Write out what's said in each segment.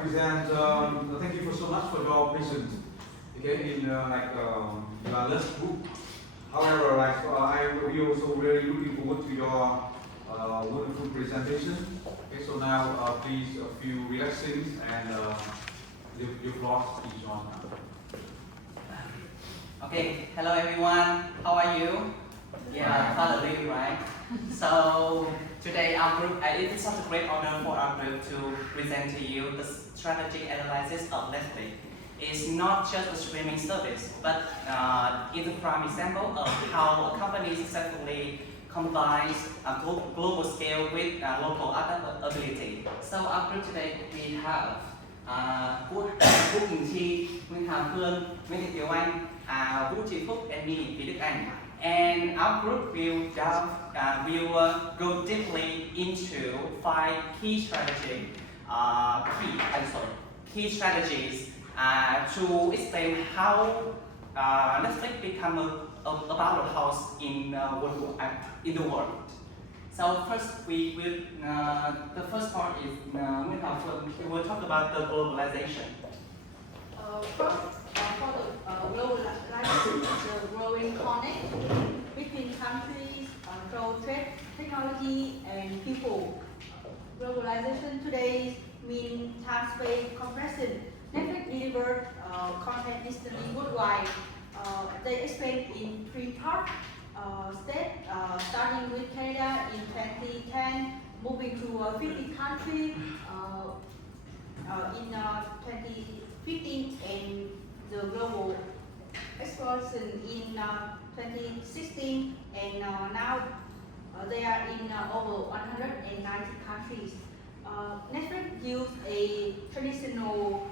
present. Thank you for so much for your patience. Okay, in your list book. However, we also very looking forward to your wonderful presentation. Okay, so now please a few relaxing and your floor each on. Okay, hello everyone. How are you? Yeah, finally, right? So today our group, it is such a great honor for our group to present to you the strategy analysis of Netflix. It's not just a streaming service, but it's a prime example of how a company successfully combines a global scale with local adaptability. So our group today we have Quốc Đình Chi, we have Hương, Nguyễn Thị Kiều Anh, Vũ Trị Phúc, and me, Lý Đức Anh. And our group will go deeply into 5 key strategies to explain how Netflix become a powerhouse in the world. So first, the first part is we will talk about the globalization. First, for the globalization, the growing connect between countries, through trade, technology, and people. Globalization today means time space compression. Netflix delivered content instantly worldwide. They explain in 3 parts. Starting with Canada in 2010, moving to 50 countries in 2015, and the global expansion in 2016, and now they are in over 190 countries. Netflix used a traditional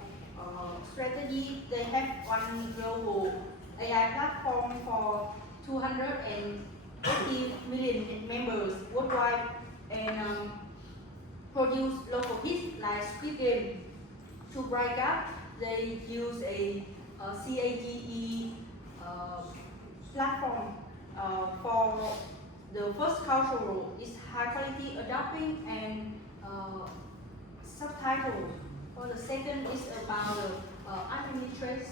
strategy. They have one global AI platform for 280 million members worldwide, and produce local hits like Squid Game. To break up, they use a CAGE platform for the first cultural is high quality dubbing and subtitles. For the second is about administrative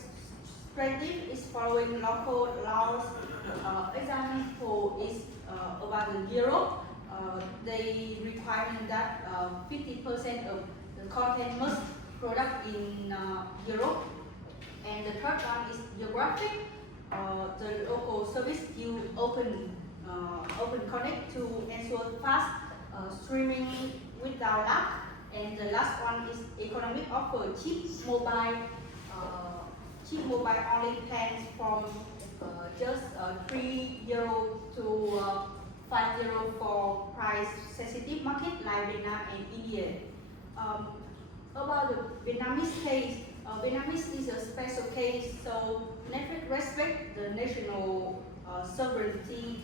is following local laws. Example is about the Europe. They require that 50% of the content must product in Europe. And the third one is geographic. The local service you open connect to ensure fast streaming without lag. And the last one is economic offer, cheap mobile only plans from just €3 to €5 for price sensitive market like Vietnam and India. About the Vietnamese case, Vietnamese is a special case, so Netflix respect the national sovereignty,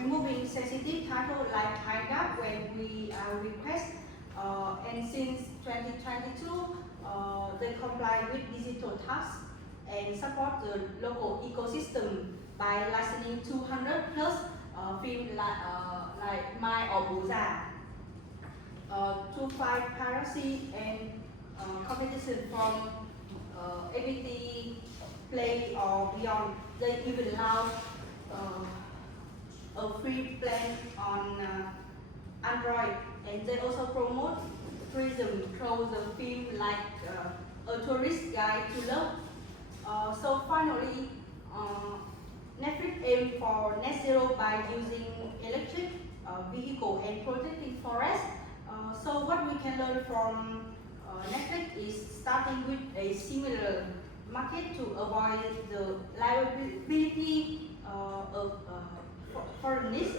removing sensitive title like Thai Gap when we request, and since 2022, they comply with digital tax and support the local ecosystem by licensing 200 plus films like My or Busa to fight piracy and competition from APT Play or beyond. They even allow a free plan on Android, and they also promote tourism through the film like A Tourist Guide to Love. So finally, Netflix aims for net zero by using electric vehicle and protecting forests. So what we can learn from Netflix is starting with a similar market to avoid the liability of foreigners.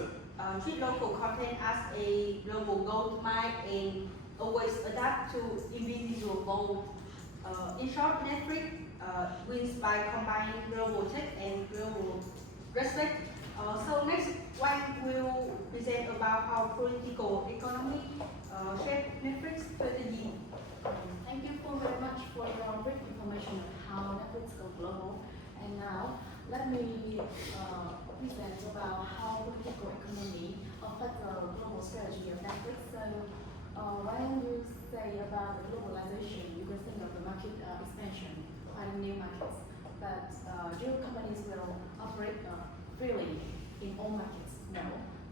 Treat local content as a global gold mine and always adapt to individual goals. In short, Netflix wins by combining global tech and global respect. So next one will present about how political economy shape Netflix strategy. Thank you very much for your brief information on how Netflix go global. And now let me present about how political economy affect the global strategy of Netflix. So when you say about the globalization, you can think of the market expansion, finding new markets. But Euro companies will operate freely in all markets. No,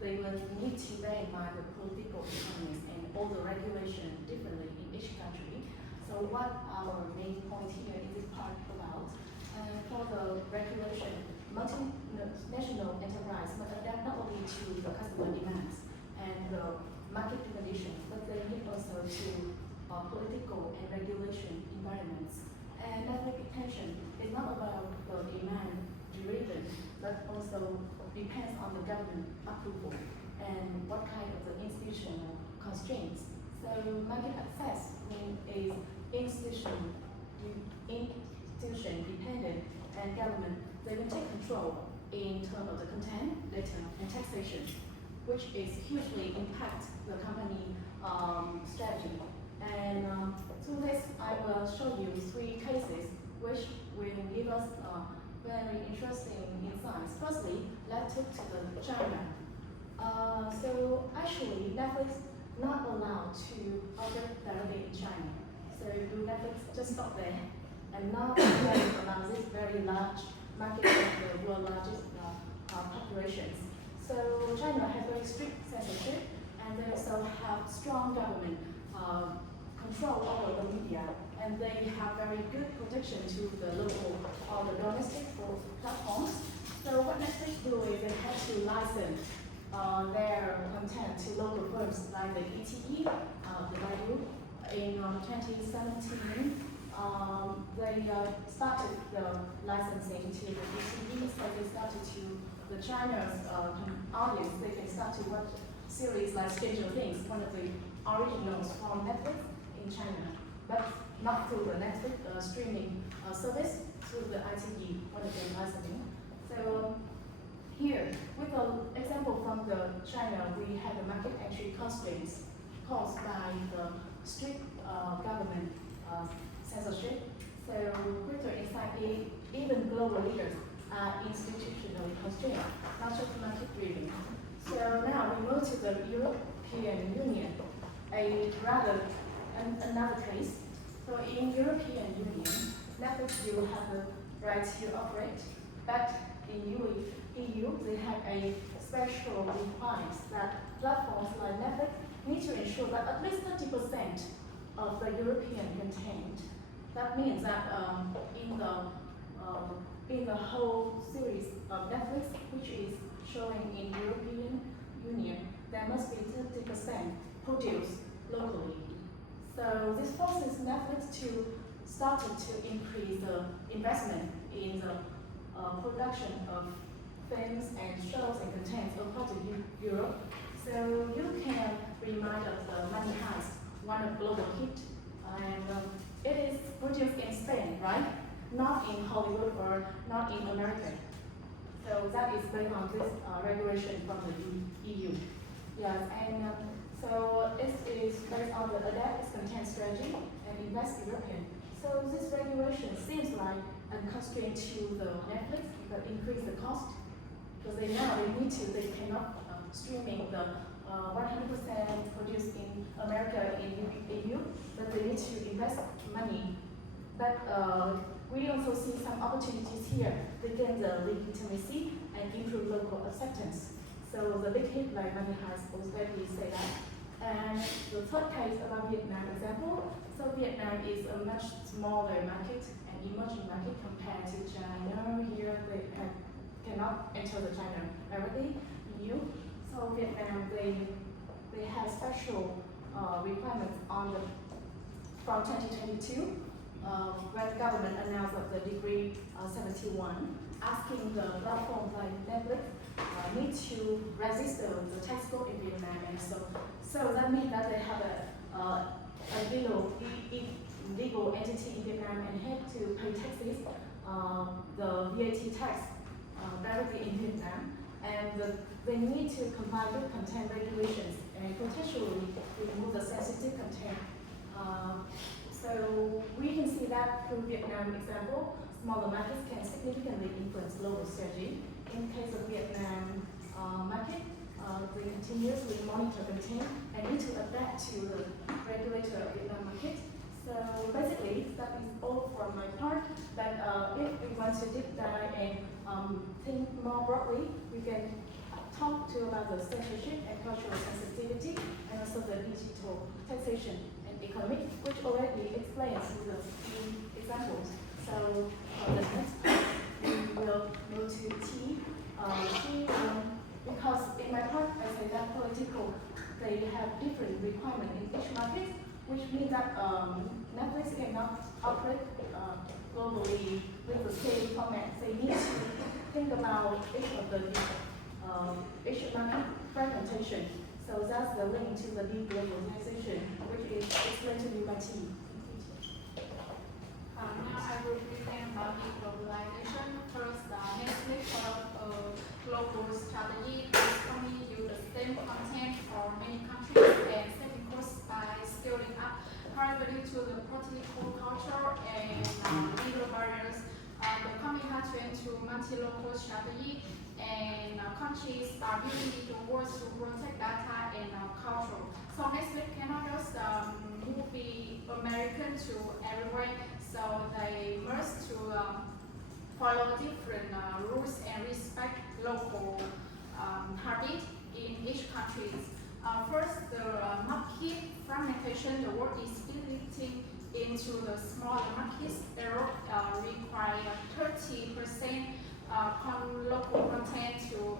they will need to bear in mind the political economies and all the regulation differently in each country. So what our main point here in this part about, for the regulation, multinational enterprise must adapt not only to the customer demands and the market conditions, but they need also to political and regulation environments. And network expansion is not about the demand driven, but also depends on the government approval and what kind of the institutional constraints. So market access is institution dependent, and government, they will take control in terms of the content, data, and taxation, which is hugely impact the company strategy. And through this, I will show you 3 cases which will give us very interesting insights. Firstly, let's talk to the China. So actually, Netflix not allowed to operate directly in China. So do Netflix just stop there and not allow this very large market of the world's largest populations. So China has very strict censorship, and they also have strong government control over the media, and they have very good protection to the local or the domestic platforms. So what Netflix do is they have to license their content to local firms like the ETE, the Baidu. In 2017, they started the licensing to the ETE, so they started to the China's audience. They can start to watch series like Stranger Things, one of the originals from Netflix in China, but not through the Netflix streaming service, through the ITE, one of the licensing. So here, with an example from the China, we have the market entry constraints caused by the strict government censorship. So greater insight, even global leaders are institutionally constrained, not just market driven. So now we move to the European Union, another case. So in European Union, Netflix will have the right to operate, but in EU, they have a special requirements that platforms like Netflix need to ensure that at least 30% of the European content. That means that in the whole series of Netflix, which is showing in European Union, there must be 30% produced locally. So this forces Netflix to start to increase the investment in the production of films and shows and contents across Europe. So you can remind of the Money Heist, one of global hit, and it is produced in Spain, right? Not in Hollywood or not in America. So that is based on this regulation from the EU. Yes, and so it is based on the adapt its content strategy and invest European. So this regulation seems like a constraint to the Netflix, but increase the cost because they cannot streaming the 100% produced in America in EU, but they need to invest money. But we also see some opportunities here to gain the legitimacy and improve local acceptance. So the big hit like Money Heist already say that. And the third case about Vietnam example. So Vietnam is a much smaller market and emerging market compared to China. Here they cannot enter the China directly, EU. So Vietnam, they have special requirements on the from 2022 when the government announced of the Decree 71, asking the platforms like Netflix need to register the tax code in Vietnam, and so that means that they have a legal entity in Vietnam and have to pay taxes, the VAT tax directly in Vietnam, and they need to comply with content regulations and potentially remove the sensitive content. So we can see that through Vietnam example, smaller markets can significantly influence global strategy. In case of Vietnam market, we continuously monitor content and need to adapt to the regulator of Vietnam market. So basically, that is all from my part. But if we want to deep dive and think more broadly, we can talk to about the censorship and cultural sensitivity, and also the digital taxation and economic, which already explains with the few examples. So the next part, we will move to T. Because in my part, I say that political, they have different requirements in each market, which means that Netflix cannot operate globally with the same format. They need to think about each of the each market fragmentation. So that's the link to the deglobalization, which is explained to you by T. Now I will present about deglobalization. First, Netflix developed a global strategy. This company use the same content for many countries and setting costs by scaling up. However, due to the political culture and legal barriers, the company has to enter multi-local strategy, and countries are building towards to protect data and culture. So Netflix cannot just movie American to everywhere. So they must to follow different rules and respect local habit in each country. First, the market fragmentation, the world is splitting into the smaller markets. Europe require 30% local content to,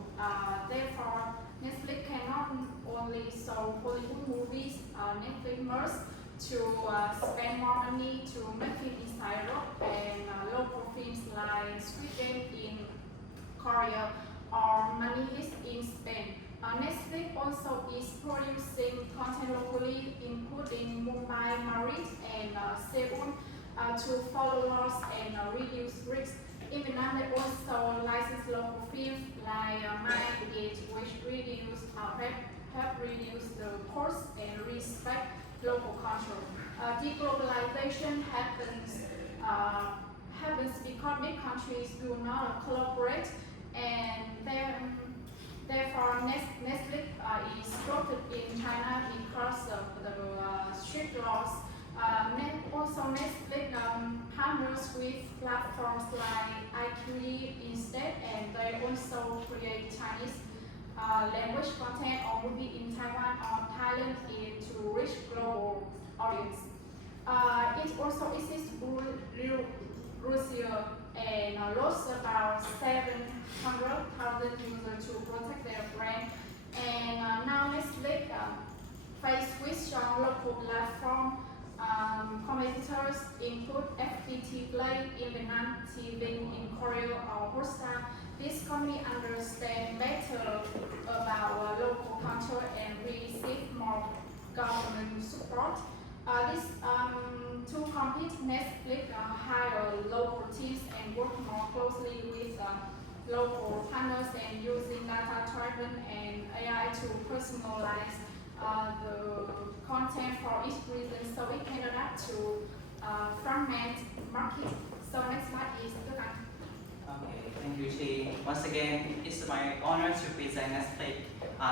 therefore, Netflix cannot only show Hollywood movies. Netflix must to spend more money to make it inside Europe, and local films like Squid Game in Korea or Money Heist in Spain. Netflix also is producing content locally, including Mumbai, Madrid, and Seoul, to follow laws and reduce risks. In Vietnam, they also license local films like My Age, which help reduce the cost and respect local culture. Deglobalization happens because big countries do not collaborate, and therefore Netflix is blocked in China because of the strict laws. Also, Netflix partners with platforms like iQIYI instead, and they also create Chinese language content or movie in Taiwan or Thailand to reach global audience. It also exists Russia and lost about 700,000 users to protect their brand. And now Netflix faced with strong local platform competitors include FPT Play in Vietnam, TV in Korea or Hotstar. This company understand better about local culture and receive more government support. These two compete, Netflix hire local teams and work more closely with local partners and using data-driven and AI to personalize the content for each region, so we can adapt to fragment market. So next slide is Đức Anh. Okay, thank you, Chi. Once again, it's my honor to present Netflix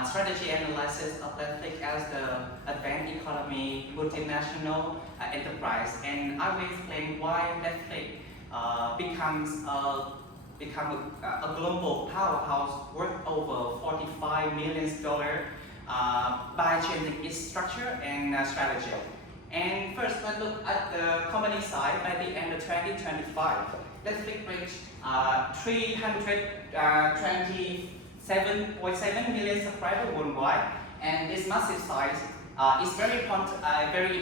strategy analysis of Netflix as the advanced economy multinational enterprise, and I will explain why Netflix becomes a global powerhouse worth over $45 million by changing its structure and strategy. And first, let's look at the company side. By the end of 2025, Netflix reached 327.7 million subscribers worldwide, and this massive size is very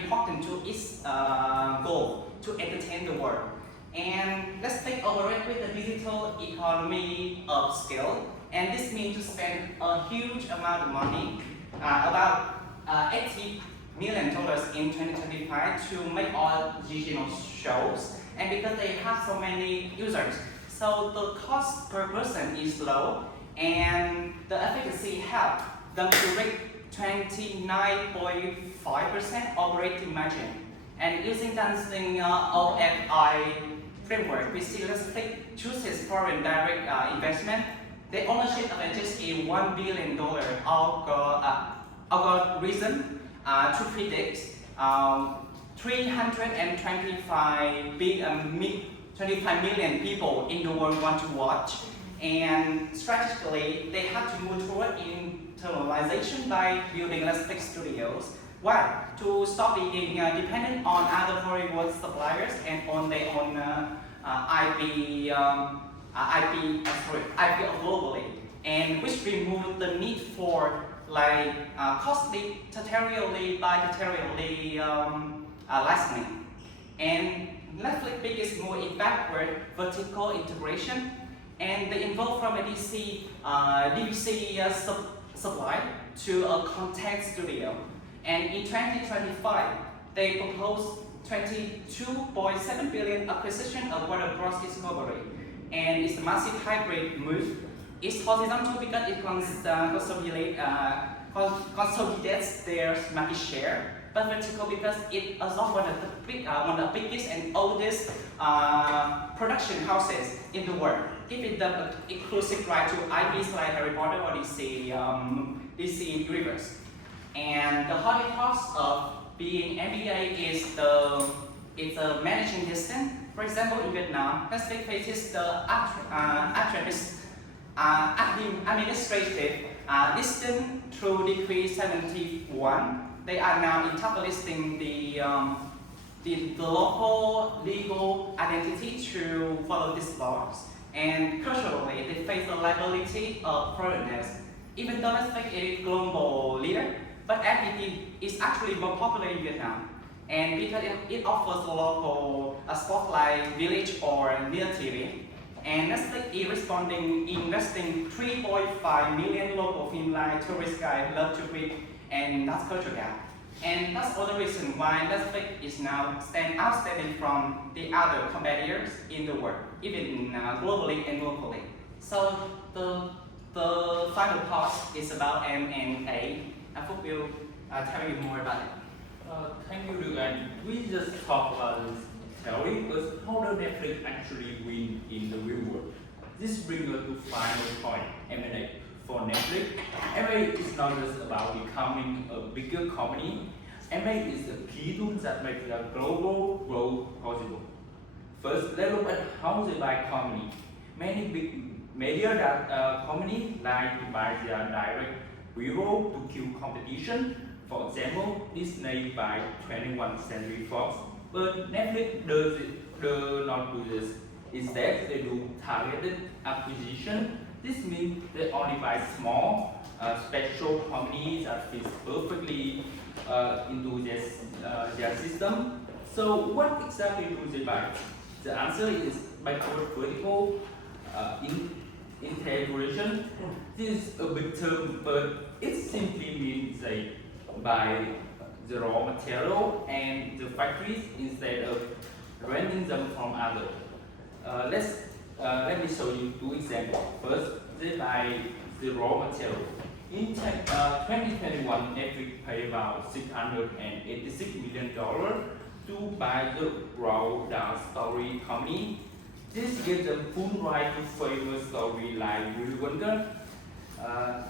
important to its goal to entertain the world. And Netflix operates with the digital economy of scale, and this means to spend a huge amount of money, about $80 million in 2025 to make all regional shows, and because they have so many users, so the cost per person is low, and the efficacy helps them to reach 29.5% operating margin. And using dancing OFI framework, we see Netflix chooses foreign direct investment The ownership averages a $1 billion algorithm to predict 325 million people in the world want to watch. And strategically, they have to move toward internalization by building Netflix studios. Why? To stop being dependent on other Hollywood suppliers and on their own IP globally, and which remove the need for costly territorially licensing. And Netflix biggest move in backward vertical integration, and they evolve from a DVC supply to a content studio. And in 2025, they proposed 22.7 billion acquisition of Warner Bros. Discovery, and it's a massive hybrid move. It's horizontal because it consolidates their market share, but vertical because it absorbs one of the biggest and oldest production houses in the world, giving them an exclusive right to IPs like Harry Potter or DC Universe. And the hard cost of being NBA is it's a managing distance. For example, in Vietnam, Netflix faces the administrative distance through Decree 71. They are now establishing the local legal identity to follow these laws. And culturally, they face the liability of foreigners. Even though Netflix is a global leader, but FPT is actually more popular in Vietnam. And because it offers a local spotlight village or near TV, and Netflix is investing 3.5 million local films like Tourist Guide, Love to Read, and That's Culture Gap. And that's all the reason why Netflix is now outstanding from the other competitors in the world, even globally and locally. So the final part is about M&A. I hope will tell you more about it. Thank you, Luke. And we just talked about this theory, but how does Netflix actually win in the real world? This brings us to final point, M&A. For Netflix, M&A is not just about becoming a bigger company. M&A is the key tool that makes the global growth possible. First, let's look at how they buy company. Many big media that companies like to buy their direct rival to kill competition. For example, Disney buy 21st Century Fox, but Netflix does not do this. Instead, they do targeted acquisition. This means they only buy small, special companies that fit perfectly into their system. So what exactly do they buy? The answer is backward vertical integration. This is a big term, but it simply means they buy the raw material and the factories instead of renting them from others. Let me show you two examples. First, they buy the raw material. In 2021, Netflix paid about $686 million to buy the raw dance story company. This gives them full right to famous story like Willy Wonka.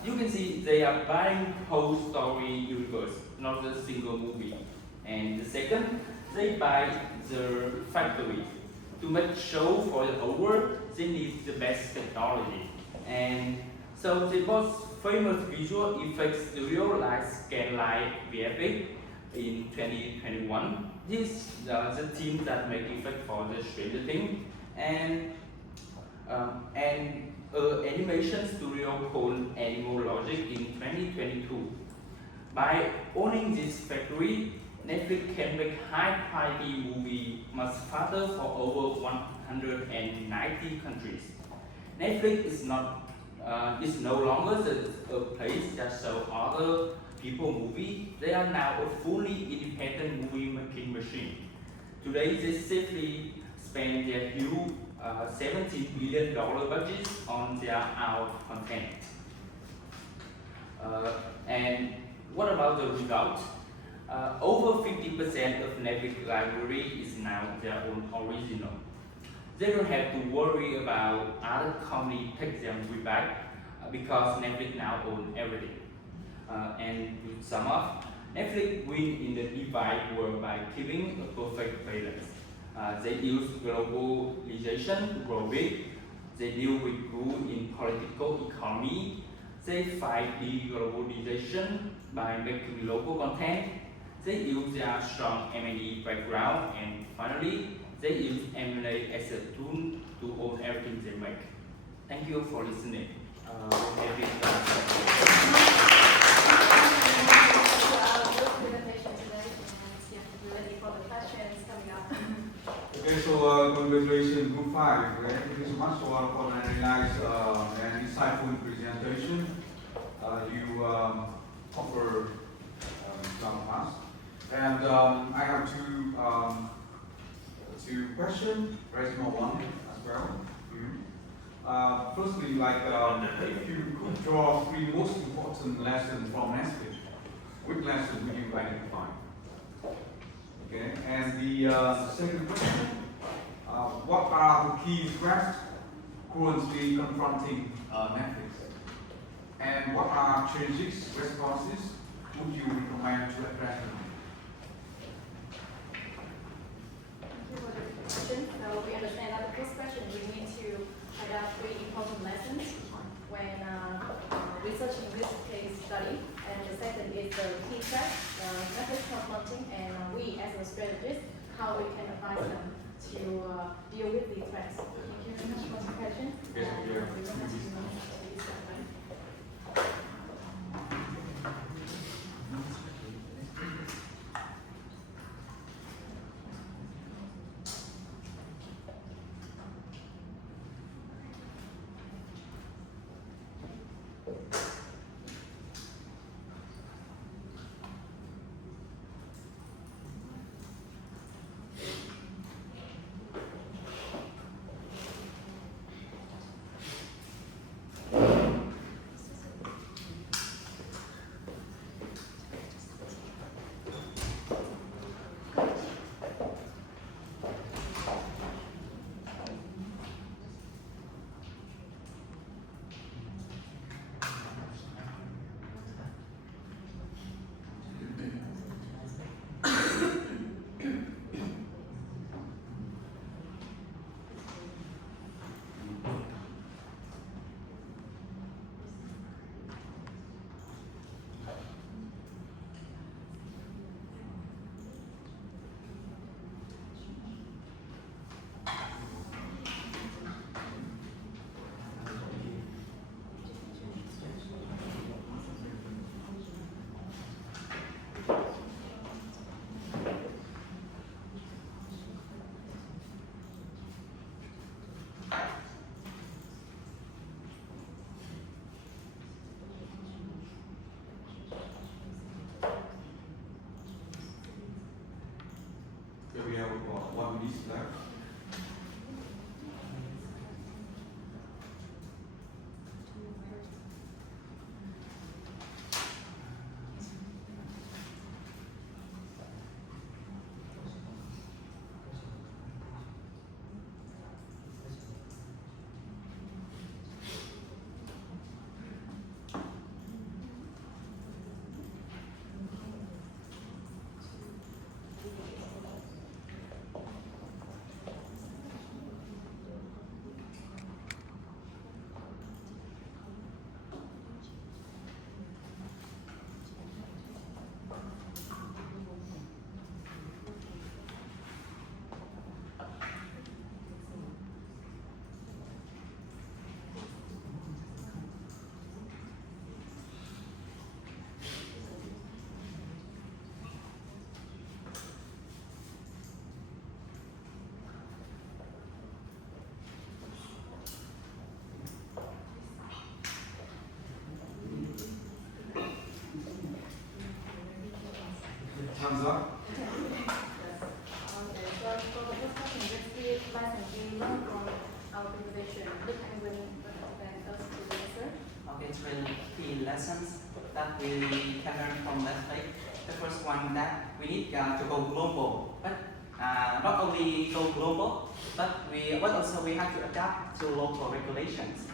You can see they are buying whole story universe, not a single movie. And the second, they buy the factory. To make show for the whole world, they need the best technology. And so they bought famous visual effects studio like Scanlight VFX in 2021. This is the team that make effect for the Stranger Things, and animation studio called Animal Logic in 2022. By owning this factory, Netflix can make high-quality movies much faster for over 190 countries. Netflix is no longer a place that sells other people movies. They are now a fully independent movie-making machine. Today, they safely spend their huge $17 billion budget on their own content. And what about the result? Over 50% of Netflix library is now their own original. They don't have to worry about other companies take them way back. because Netflix now owns everything. And to sum up, Netflix win in the divided world by keeping a perfect balance. They use globalization to grow big. They deal with good in political economy. They fight deglobalization by making local content. They use their strong M&E background, and finally, they use M&A as a tool to own everything they make. Thank you for listening. Okay, so congratulations, Group 5. Okay? Thank you so much for a very nice and insightful presentation. You offer some us. And I have two questions, raising one as well. Firstly, if you could draw three most important lessons from Netflix, which lesson would you identify? Okay, and the second question, what are the key threats currently confronting Netflix? And what are strategic responses would you recommend to address them? Thank you for the question. So we understand that the first question we need to adapt three important lessons when researching this case study. And the second is the key threat, Netflix confronting, and we as a strategist, how we can advise them to deal with these threats. Thank you very much for the question. Yes, And yeah. we want to move to this segment. Okay, we have 1 minute left. Thumbs up. Okay, so for the first question, let's see if lessons we learned from our conversation. Look, I'm going to present us to the answer. Okay, three key lessons that we can learn from Netflix. The first one that we need to go global, but not only go global, but also we have to adapt to local regulations.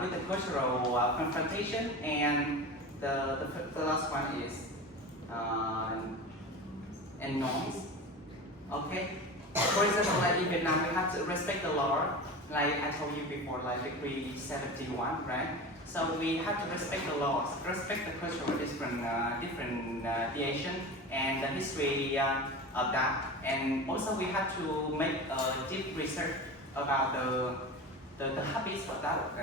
with the cultural confrontation, and the last one is and noise. Okay. For example, like in Vietnam, we have to respect the law. Like I told you before, like Decree 71, right? So we have to respect the laws, respect the cultural different deviation and the history of that, and also we have to make deep research about the habits of that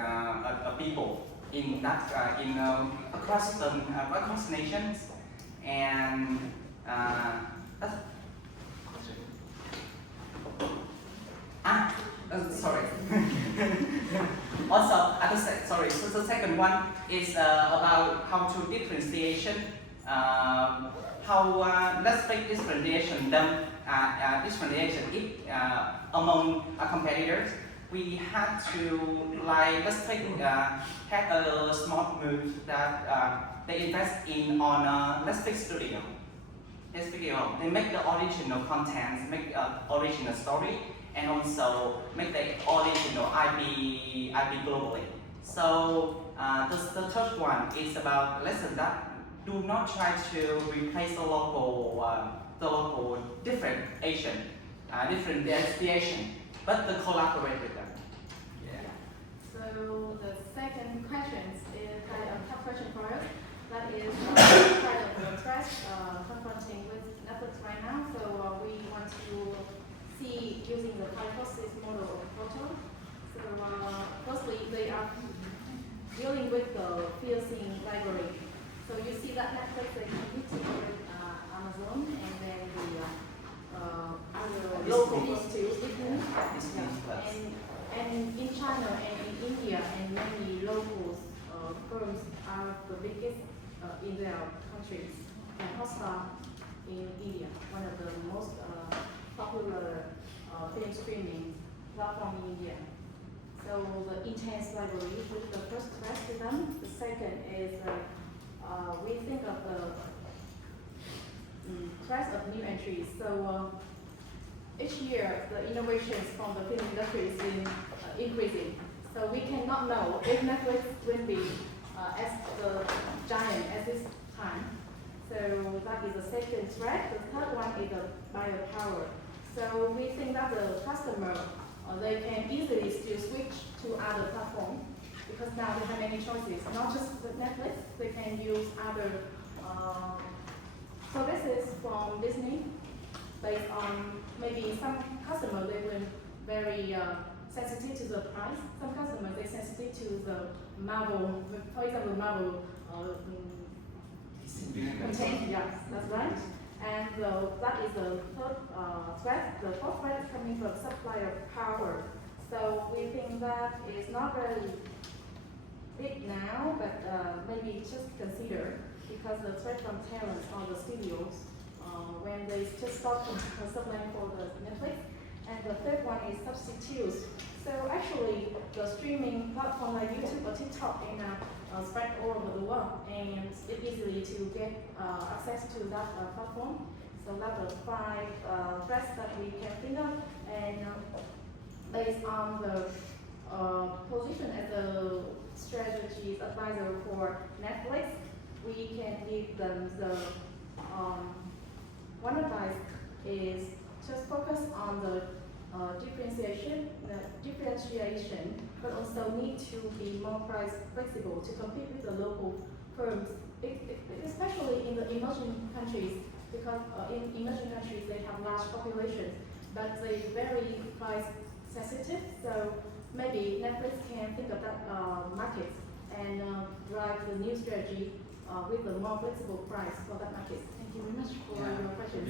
of people in that across nations, and that's, sorry. Also, sorry. So the second one is about how to differentiation. How let's take differentiation. Differentiation among competitors. We had to let's take have a smart move that they invest in on Netflix Studio. They make the original content, make original story, and also make the original IP globally. So the third one is about lesson that do not try to replace the local different Asian, different Asian, but to collaborate with them. Yeah. So the second question is kind of tough question for us. That is kind of the threat confronting with Netflix right now. So we want to see using the hypothesis model of photo. So firstly, they are dealing with the piercing library. So you see that Netflix is competing with Amazon, and then the other local ones too. And in China and in India and many local firms are the biggest in their countries. And Hotstar in India, one of the most popular film streaming platform in India. So the intense library with the first threat to them. The second is we think of the threats of new entries. So each year the innovations from the film industry is increasing. So we cannot know if Netflix will be as the giant at this time. So that is the second threat. The third one is the biopower. So we think that the customer they can easily still switch to other platforms because now they have many choices. Not just the Netflix, they can use other services from Disney based on maybe some customers they were very sensitive to the price. Some customers they sensitive to the Marvel, for example, Marvel content. Yes, that's right. And that is the third threat. The fourth threat is coming from supplier power. So we think that is not very big now, but maybe just consider because the threat from talents or the studios when they just stop supplying for the Netflix. And the third one is substitutes. So actually, the streaming platform like YouTube or TikTok is now spread all over the world, and it's easily to get access to that platform. So that's the five threats that we can think of, and based on the position as a strategies advisor for Netflix, we can give them the one advice is just focus on the differentiation, but also need to be more price flexible to compete with the local firms, especially in the emerging countries, because in emerging countries they have large populations, but they very price sensitive. So maybe Netflix can think of that market and drive the new strategy with a more flexible price for that market. Thank you very much for your questions.